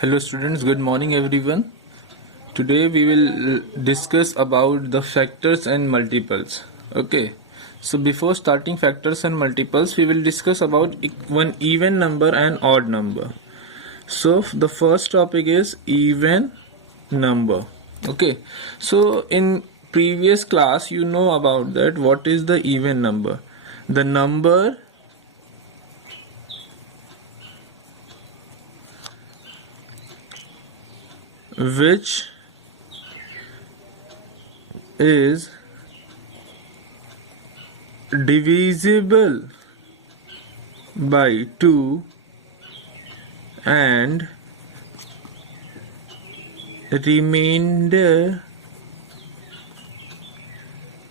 Hello students, good morning everyone. Today we will discuss about the factors and multiples. Okay. So before starting factors and multiples, we will discuss about one even number and odd number. So the first topic is even number. Okay. So in previous class you know about that what is the even number. The number which is divisible by 2 and remainder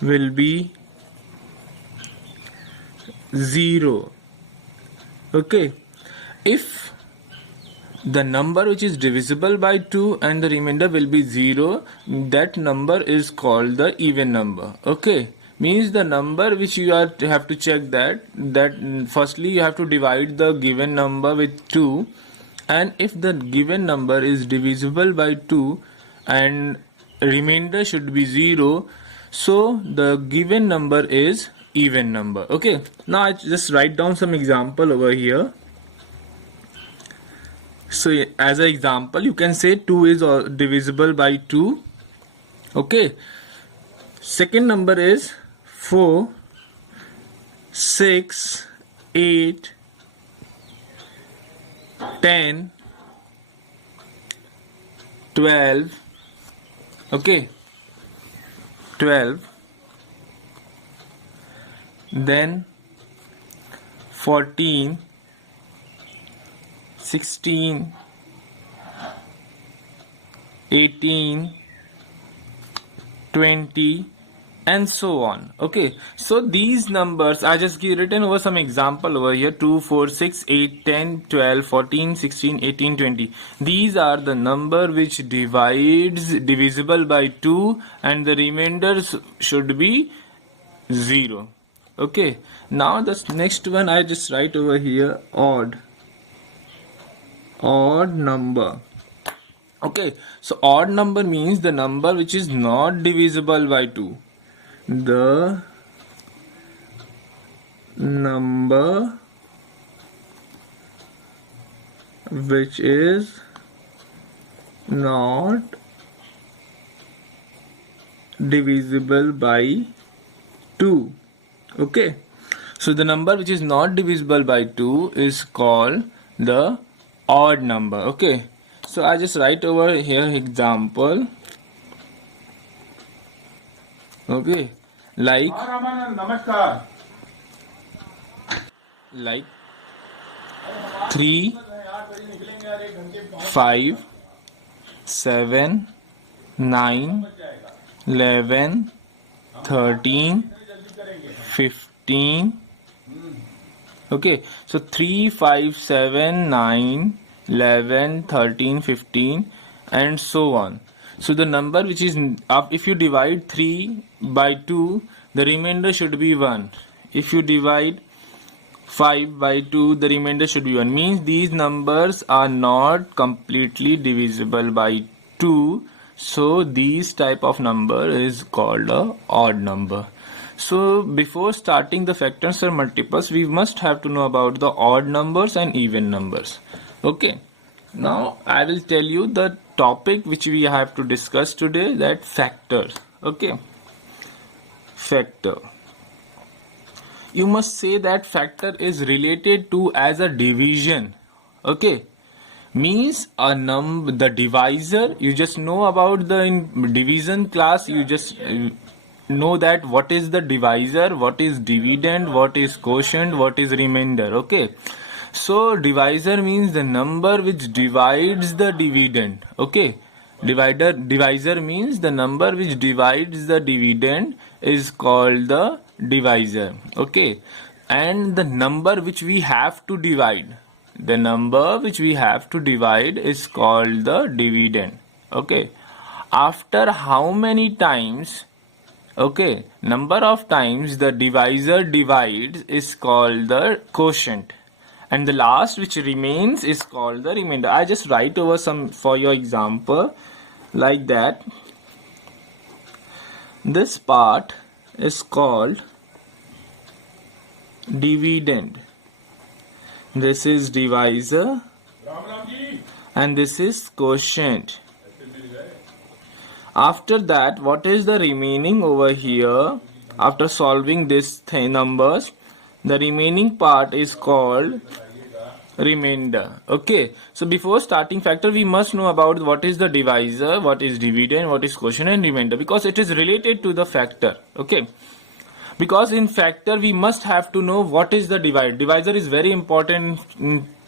will be 0. Okay, if the number which is divisible by 2 and the remainder will be 0, that number is called the even number. Okay, means the number which you have to check that firstly you have to divide the given number with 2, and if the given number is divisible by 2 and remainder should be 0, so the given number is even number. Okay, now I just write down some example over here. So as an example you can say 2 is divisible by 2. Okay, second number is 4, 6, 8, 10, 12. Okay, 12, then 14, 16, 18, 20, and so on. Okay, so these numbers I just written over some example over here: 2, 4, 6, 8, 10, 12, 14, 16, 18, 20. These are the number which divisible by 2 and the remainders should be 0. Okay, now the next one I just write over here: odd number. Okay, so odd number means the number which is not divisible by 2. The number which is not divisible by 2. Okay, so the number which is not divisible by 2 is called the odd number. Okay, so I just write over here example. Okay, like 3, 5, 7, 9, 11, 13, 15. Okay, so 3, 5, 7, 9, 11, 13, 15, and so on. So the number which is up, if you divide 3 by 2, the remainder should be 1. If you divide 5 by 2, the remainder should be 1. Means these numbers are not completely divisible by 2. So these type of number is called a odd number. So before starting the factors or multiples, we must have to know about the odd numbers and even numbers. Okay, now I will tell you the topic which we have to discuss today, that factors. Okay, factor. You must say that factor is related to as a division. Okay, means the divisor. You just know about the division class. You just know that what is the divisor, what is dividend, what is quotient, what is remainder. Okay, so divisor means the number which divides the dividend. Okay, divisor means the number which divides the dividend is called the divisor. Okay, and the number which we have to divide, is called the dividend. Okay, after how many times Okay, number of times the divisor divides is called the quotient, and the last which remains is called the remainder. I just write over some for your example like that. This part is called dividend, this is divisor, and this is quotient. After that, what is the remaining over here? After solving this numbers, the remaining part is called remainder. Okay, so before starting factor, we must know about what is the divisor, what is dividend, what is quotient, and remainder, because it is related to the factor. Okay, because in factor we must have to know what is the divisor is very important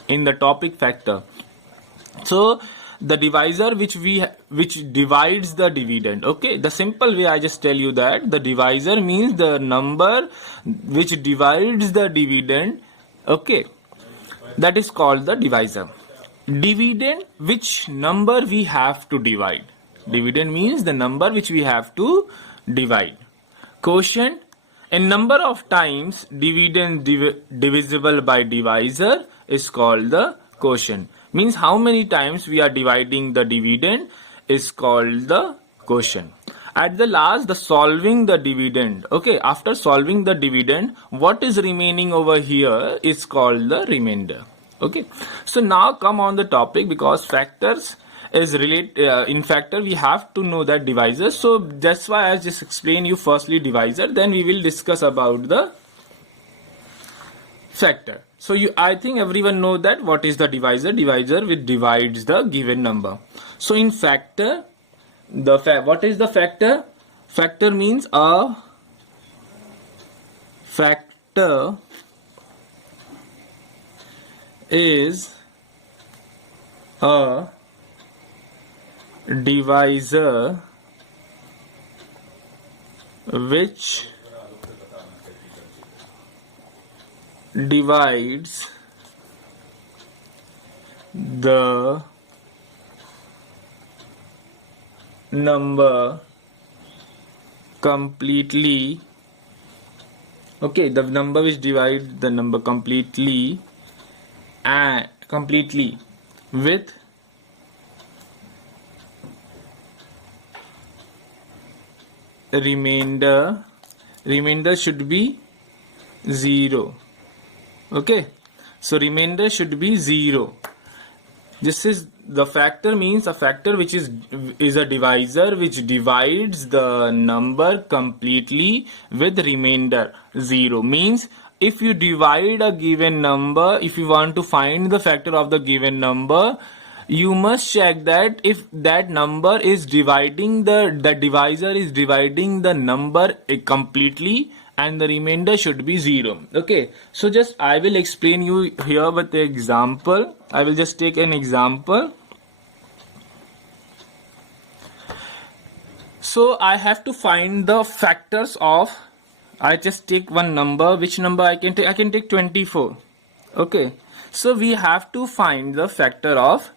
in the topic factor. So the divisor which divides the dividend. Okay, the simple way I just tell you that the divisor means the number which divides the dividend. Okay, that is called the divisor. Dividend, which number we have to divide. Dividend means the number which we have to divide. Quotient, a number of times dividend divisible by divisor is called the quotient. Means how many times we are dividing the dividend is called the quotient. At the last, the solving the dividend. Okay, after solving the dividend, what is remaining over here is called the remainder. Okay, so now come on the topic, because factors is related. In factor we have to know that divisor. So that's why I just explain you firstly divisor, then we will discuss about the factor. So I think everyone know that what is the divisor. Divisor which divides the given number. So in factor, what is the factor? Factor means a factor is a divisor which divides the number completely. Okay, the number which divides the number completely with remainder. Remainder should be 0. Okay, so remainder should be 0. This is the factor, means a factor which is a divisor which divides the number completely with remainder 0. Means if you divide a given number, if you want to find the factor of the given number, you must check that if that number is dividing the divisor is dividing the number completely, and the remainder should be 0. Okay, so just I will explain you here with the example. I will just take an example. So I have to find the factors of, I just take one number. Which number I can take? I can take 24. Okay, so we have to find the factor of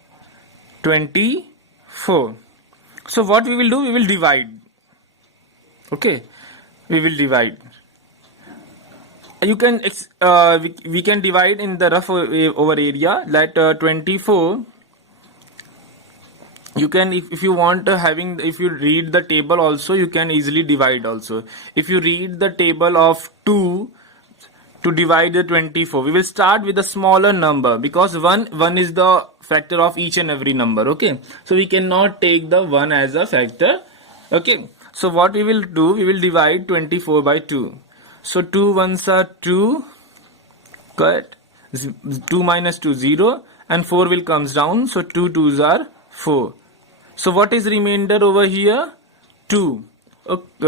24. So what we will do, we will divide. Okay, we will divide. You can we can divide in the rough over area. Let 24. You can, if you want if you read the table also, you can easily divide also. If you read the table of 2 to divide the 24, we will start with a smaller number, because 1 is the factor of each and every number. Okay, so we cannot take the 1 as a factor. Okay, so what we will do, we will divide 24 by 2. So 2 ones are 2, cut, 2 minus 2 0, and 4 will comes down. So 2 2s are 4. So what is remainder over here? 2.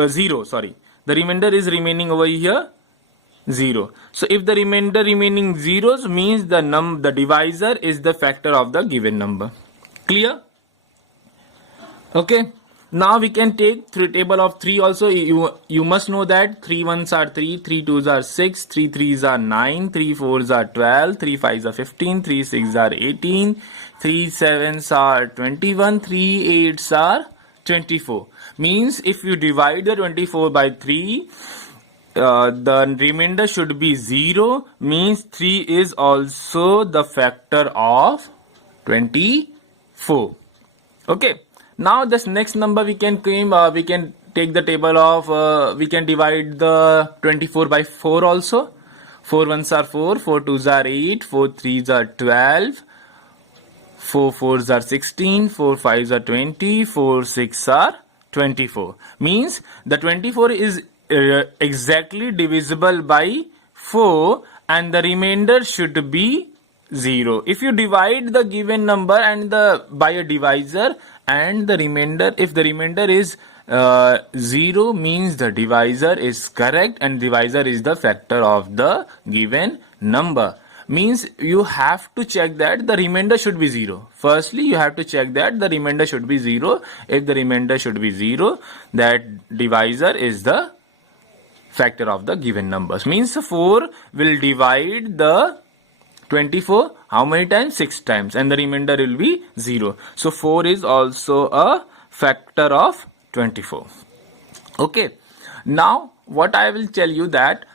0, sorry. The remainder is remaining over here 0. So if the remainder remaining zeros, means the divisor is the factor of the given number. Clear? Okay. Now we can take table of 3 also. You must know that 3 1s are 3, 3 2s are 6, 3 3s are 9, 3 4s are 12, 3 5s are 15, 3 6s are 18, 3 7s are 21, 3 8s are 24. Means if you divide the 24 by 3, the remainder should be 0, means 3 is also the factor of 24. Okay, now this next number we can take the table of we can divide the 24 by 4 also. 4 ones are 4, 4 twos are 8, 4 threes are 12, 4 fours are 16, 4 fives are 20, 4 6 are 24. Means the 24 is exactly divisible by 4 and the remainder should be 0. If you divide the given number and by a divisor and the remainder, if the remainder is 0, means the divisor is correct and divisor is the factor of the given number. Means you have to check that the remainder should be 0. Firstly, you have to check that the remainder should be 0. If the remainder should be 0, that divisor is the factor of the given numbers. Means 4 will divide the 24 how many times? 6 times, and the remainder will be 0. So 4 is also a factor of 24. Okay, now what I will tell you that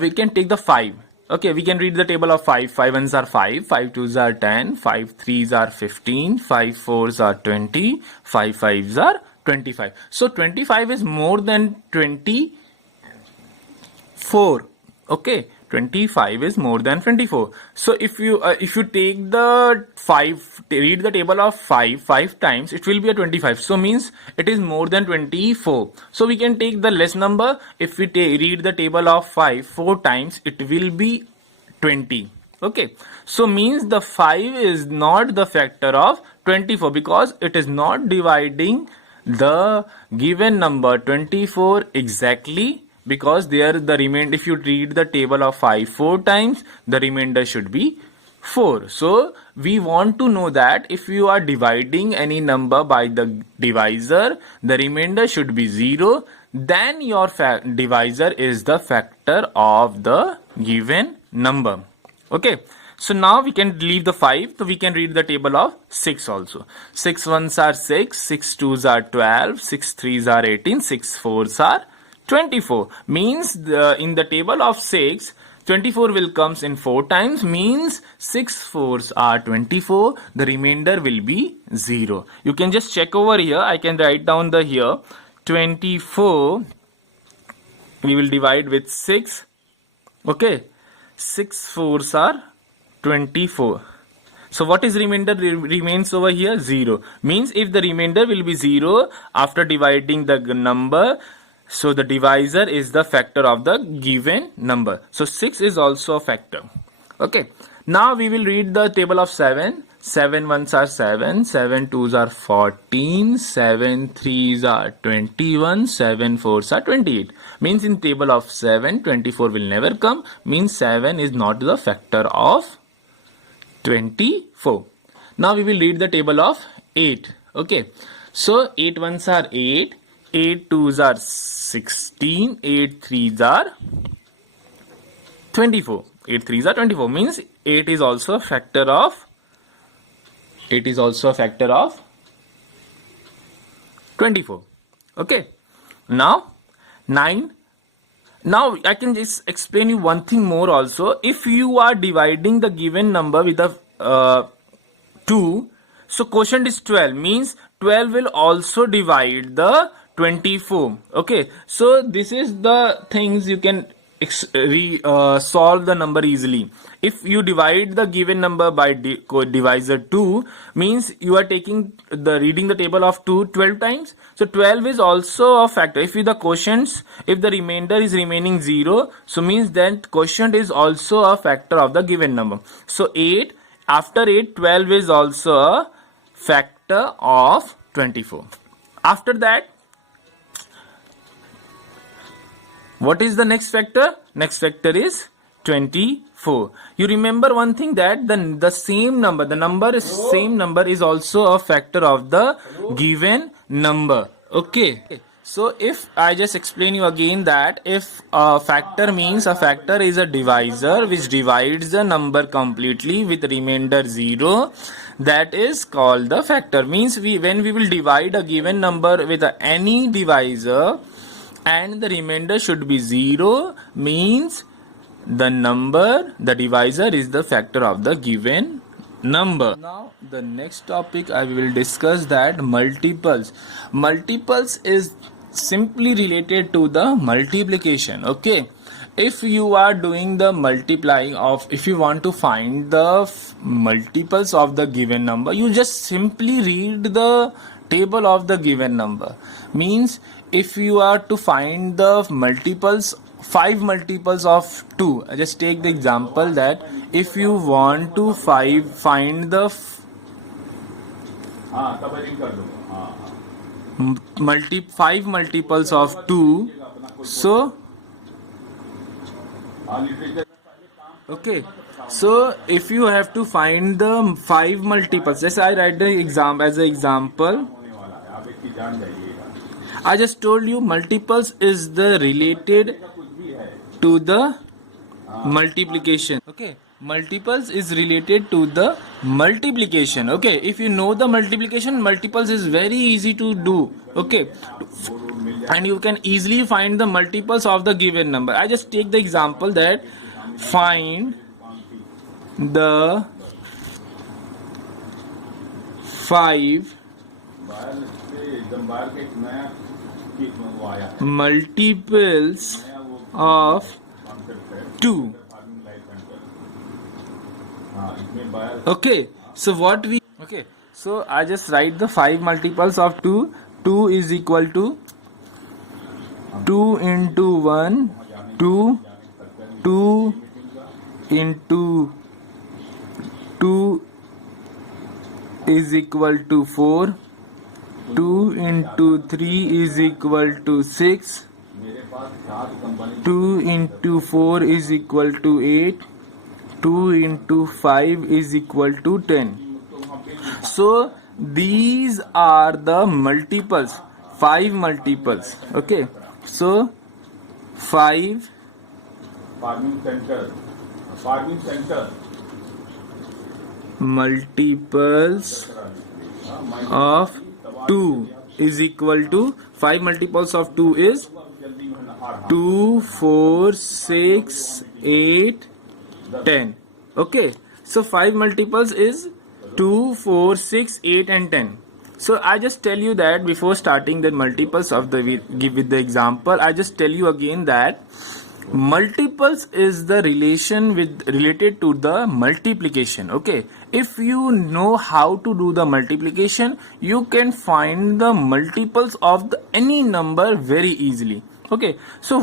we can take the 5. Okay, we can read the table of 5. 5 ones are 5, 5 twos are 10, 5 threes are 15, 5 fours are 20, 5 fives are 25. So 25 is more than 24. Okay, 25 is more than 24. So if you take the 5, read the table of 5 times, it will be a 25. So means it is more than 24. So we can take the less number. If we read the table of 5 4 times, it will be 20. Okay, so means the 5 is not the factor of 24 because it is not dividing the given number 24 exactly, because there the remainder, if you read the table of 5 4 times, the remainder should be 4. So we want to know that if you are dividing any number by the divisor, the remainder should be 0, then your divisor is the factor of the given number. Okay, so now we can leave the 5, so we can read the table of 6 also. 6 ones are 6, 6 twos are 12, 6 threes are 18, 6 fours are 24. Means in the table of 6, 24 will comes in 4 times, means 6 fours are 24, the remainder will be 0. You can just check over here. I can write down the here 24 we will divide with 6. Okay, 6 fours are 24. So what is remainder remains over here? 0. Means if the remainder will be 0 after dividing the number, so the divisor is the factor of the given number. So 6 is also a factor. Okay, now we will read the table of 7. 7 ones are 7, 7 twos are 14, 7 threes are 21, 7 fours are 28. Means in table of 7, 24 will never come. Means 7 is not the factor of 24. Now we will read the table of 8. Okay, so 8 ones are 8, 8 twos are 16, 8 threes are 24. 8 threes are 24. Means 8 is also a factor of 24. Okay, now 9. Now I can just explain you one thing more also. If you are dividing the given number with a 2, so quotient is 12, means 12 will also divide the 24. Okay, so this is the things you can solve the number easily. If you divide the given number by divisor 2, means you are taking reading the table of 2 12 times. So 12 is also a factor. If the quotients, if the remainder is remaining 0, so means that quotient is also a factor of the given number. So 8, after 8, 12 is also a factor of 24. After that, what is the next factor? Next factor is 24. You remember one thing, that the same number, same number is also a factor of the given number. Okay. So if I just explain you again that if a factor means a factor is a divisor which divides the number completely with remainder 0, that is called the factor. Means when we will divide a given number with any divisor, and the remainder should be 0, means the divisor is the factor of the given number. Now the next topic I will discuss that multiples. Multiples is simply related to the multiplication. Okay, if you are doing the multiplying of, if you want to find the multiples of the given number, you just simply read the table of the given number. Means if you are to find the multiples, 5 multiples of 2, I just take the example that if you want to find the 5 multiples of 2, so okay, so if you have to find the 5 multiples, just I write the example as an example. I just told you multiples is the related to the multiplication. Okay, multiples is related to the multiplication. Okay, if you know the multiplication, multiples is very easy to do. Okay, and you can easily find the multiples of the given number. I just take the example that find the 5 multiples of 2. Okay, so what we, okay, so I just write the 5 multiples of 2. 2 is equal to 2 into 1, 2, 2 into 2 is equal to 4, 2 into 3 is equal to 6, 2 into 4 is equal to 8, 2 into 5 is equal to 10. So these are the multiples, 5 multiples. Okay, so 5 multiples of 2 is equal to 5 multiples of 2 is 2, 4, 6, 8, 10. Okay, so 5 multiples is 2, 4, 6, 8 and 10. So I just tell you that before starting the multiples of the, give with the example, I just tell you again that multiples is the related to the multiplication. Okay, if you know how to do the multiplication, you can find the multiples of any number very easily. Okay, so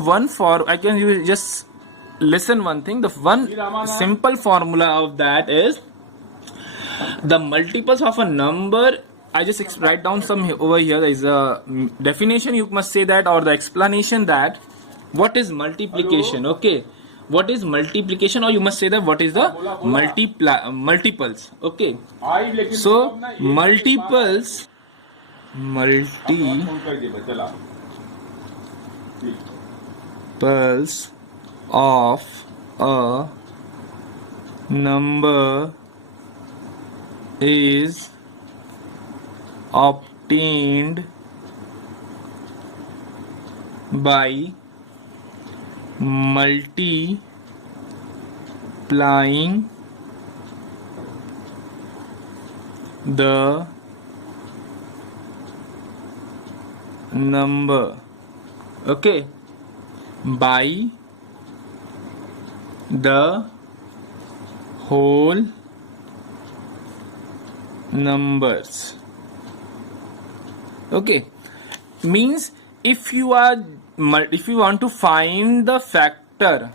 I can use, just listen one thing, the one simple formula of that is the multiples of a number. I just write down some over here. There is a definition, you must say that, or the explanation that what is multiplication. Okay, what is multiplication, or you must say that what is the multiples. Okay, so multiples of a number is obtained by multiplying the number, okay, by the whole numbers. Okay, means if you want to find the factor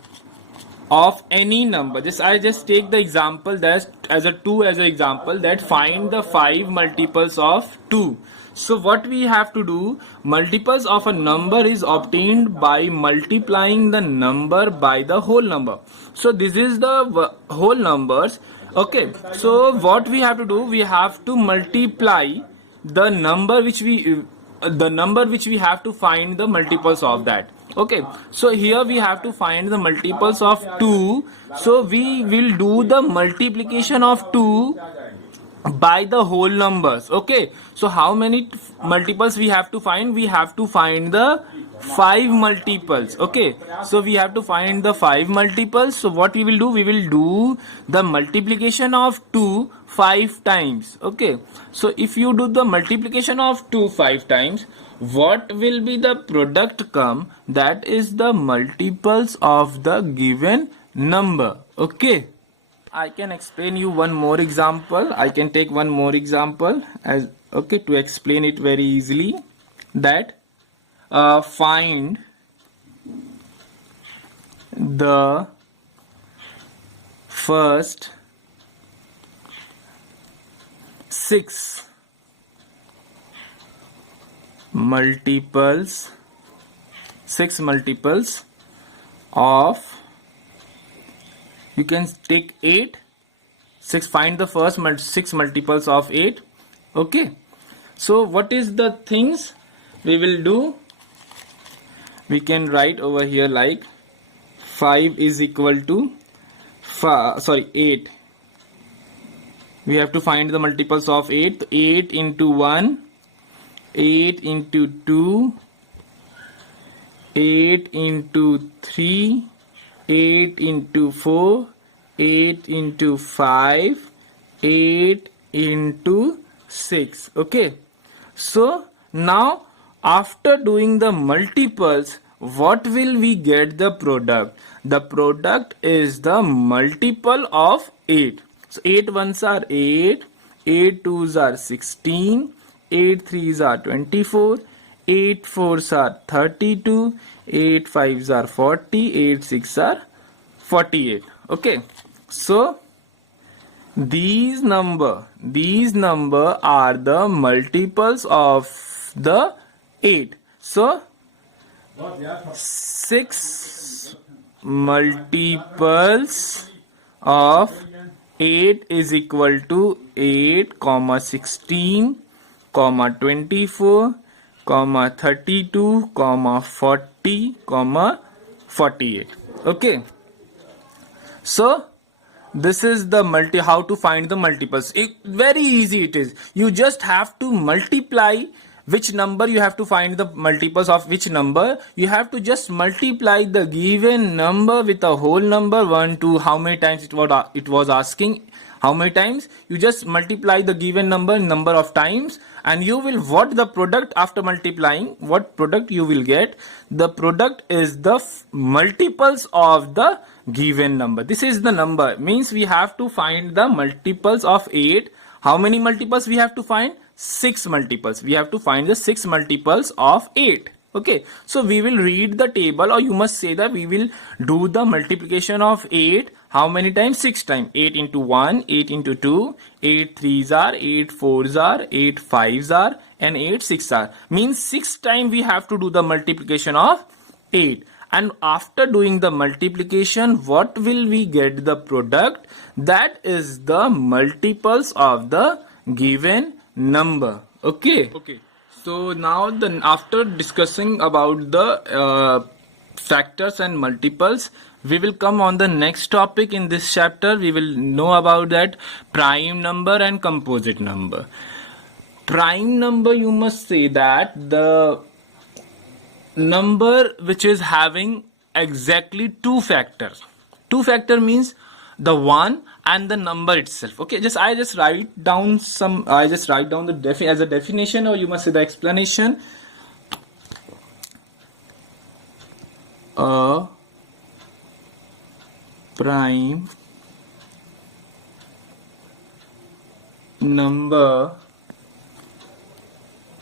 of any number, I just take the example that as a 2 as an example, that find the 5 multiples of 2. So what we have to do, multiples of a number is obtained by multiplying the number by the whole number. So this is the whole numbers. Okay, so what we have to do, we have to multiply the number which we have to find the multiples of that. Okay, so here we have to find the multiples of 2. So we will do the multiplication of 2 by the whole numbers. Okay, so how many multiples we have to find? We have to find the 5 multiples. Okay, so we have to find the 5 multiples. So what we will do, we will do the multiplication of 2 5 times. Okay, so if you do the multiplication of 2 5 times, what will be the product come? That is the multiples of the given number. Okay, I can explain you one more example. I can take one more example as okay to explain it very easily. That find the first 6 multiples of, you can take 8 6, find the first 6 multiples of 8. Okay, so what is the things we will do? We can write over here like 5 is equal to 8. We have to find the multiples of 8. 8 into 1, 8 into 2, 8 into 3, 8 into 4, 8 into 5, 8 into 6. Okay, so now after doing the multiples, what will we get the product? The product is the multiple of 8. So 8 ones are 8, 8 twos are 16, 8 threes are 24, 8 fours are 32, 8 fives are 40, 8 six are 48. Okay, so these number are the multiples of the 8. So 6 multiples of 8 is equal to 8, 16, 24, 32, 40, 48. Okay, so this is the how to find the multiples. Very easy it is. You just have to multiply which number, you have to find the multiples of which number. You have to just multiply the given number with a whole number. 1, 2, how many times it was asking. How many times? You just multiply the given number of times, and you will, what the product after multiplying, what product you will get? The product is the multiples of the given number. This is the number, means we have to find the multiples of 8. How many multiples we have to find? 6 multiples. We have to find the 6 multiples of 8. Okay, so we will read the table, or you must say that we will do the multiplication of 8. How many times? 6 times. 8 into 1, 8 into 2, 8 threes are, 8 fours are, 8 fives are, and 8 six are. Means 6 times we have to do the multiplication of 8. And after doing the multiplication, what will we get the product? That is the multiples of the given number. Okay. So now after discussing about the factors and multiples, we will come on the next topic in this chapter. We will know about that prime number and composite number. Prime number, you must say that the number which is having exactly 2 factors. 2 factor means the 1 and the number itself. Okay, I just write down the as a definition, or you must say the explanation. A prime number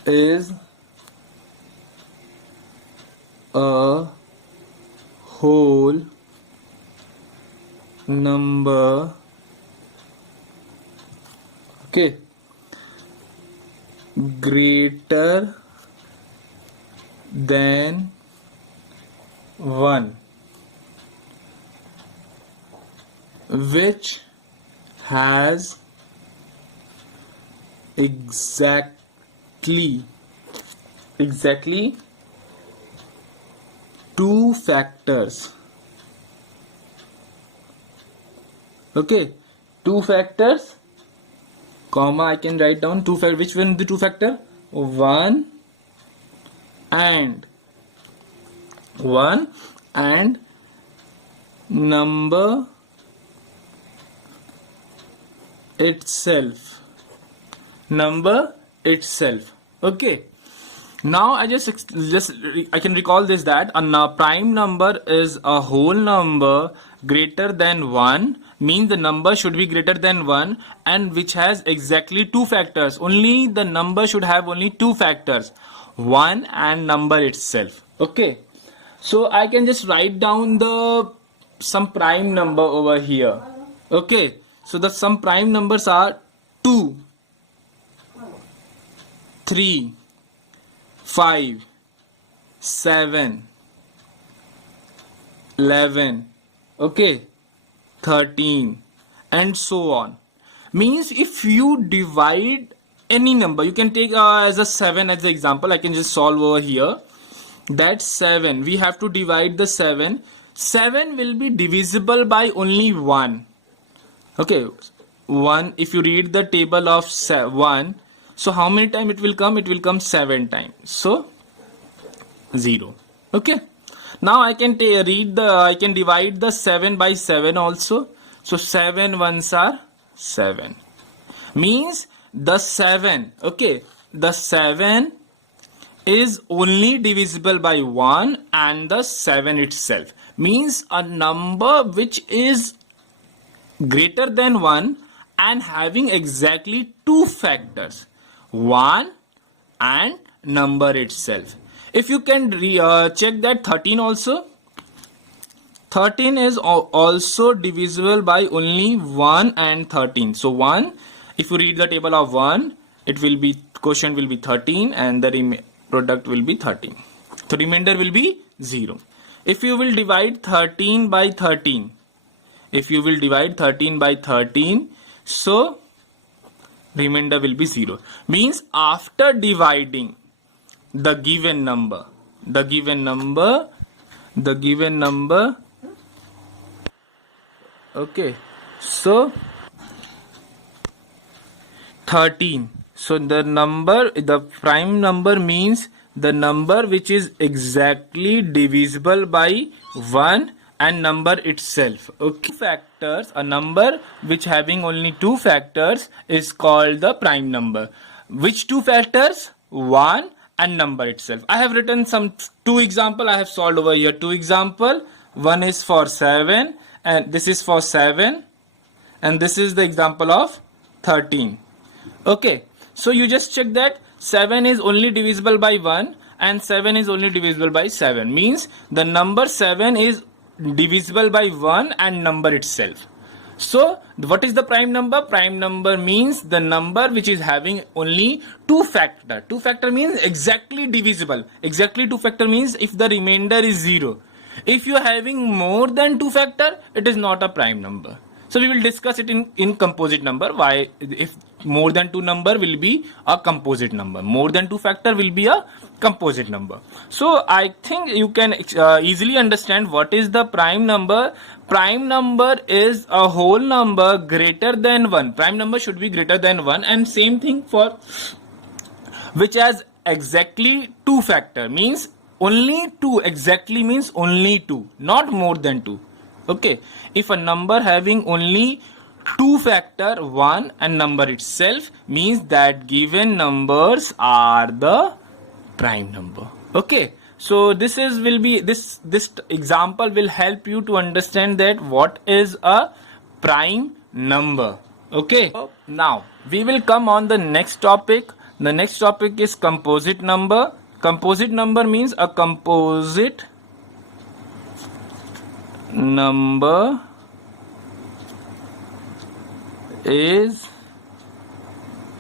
is a whole number, okay, greater than 1, which has exactly 2 factors. Okay, 2 factors, comma, I can write down 2 factors. Which one the 2 factor? 1 and 1 and number itself. Okay. Now I I can recall this, that a prime number is a whole number greater than 1, means the number should be greater than 1 and which has exactly two factors. Only the number should have only two factors, 1 and number itself. Okay. So I can just write down some prime number over here. Okay. So the some prime numbers are 2, 3, 5, 7, 11, okay, 13, and so on. Means if you divide any number, you can take as a 7 as the example. I can just solve over here. That 7, we have to divide the 7. 7 will be divisible by only 1. Okay, 1, if you read the table of 1, so how many times it will come? It will come 7 times. So 0. Okay. Now I can divide the 7 by 7 also. So 7 ones are 7. Means the 7, okay, the 7 is only divisible by 1 and the 7 itself. Means a number which is greater than 1 and having exactly two factors, 1 and number itself. If you can check that 13 also. 13 is also divisible by only 1 and 13. So 1, if you read the table of 1, it will be, quotient will be 13 and the product will be 13. So remainder will be 0. If you will divide 13 by 13, so remainder will be 0. Means after dividing the given number, okay, so 13. So the prime number means the number which is exactly divisible by 1 and number itself. Okay, factors, a number which having only two factors is called the prime number. Which two factors? 1 and number itself. I have written some two example. I have solved over here two example. One is for 7 and this is for 7 and this is the example of 13. Okay, so you just check that 7 is only divisible by 1 and 7 is only divisible by 7. Means the number 7 is divisible by 1 and number itself. So what is the prime number? Prime number means the number which is having only two factor. Two factor means exactly divisible. Exactly two factor means if the remainder is 0. If you are having more than two factor, it is not a prime number. So we will discuss it in composite number. Why? If more than two number will be a composite number. More than two factor will be a composite number. So I think you can easily understand what is the prime number. Prime number is a whole number greater than 1. Prime number should be greater than 1 and same thing for which has exactly two factor. Means only two. Exactly means only two. Not more than two. Okay, if a number having only two factor, 1 and number itself, means that given numbers are the prime number. Okay, so this example will help you to understand that what is a prime number. Okay, now we will come on the next topic. The next topic is composite number. Composite number means a composite number is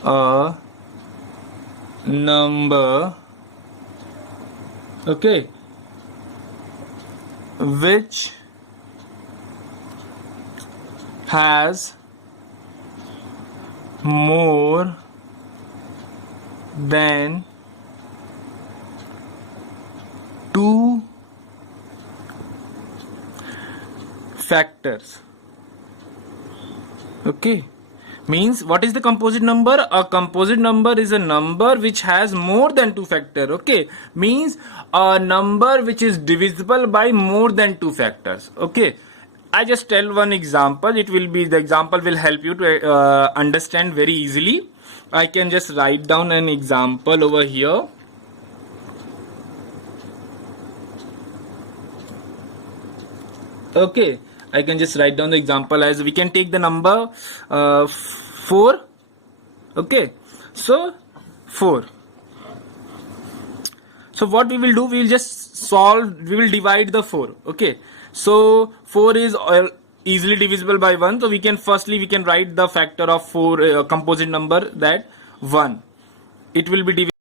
a number, okay, which has more than two factors. Okay, Means what is the composite number? A composite number is a number which has more than two factors. Okay, means a number which is divisible by more than two factors. Okay, I just tell one example. It will be, the example will help you to understand very easily. I can just write down an example over here. Okay, I can just write down the example as, we can take the number 4. Okay, so 4. So what we will do, we will just solve, we will divide the 4. Okay, so 4 is easily divisible by 1, so we can write the factor of 4, composite number, that 1. It will be divisible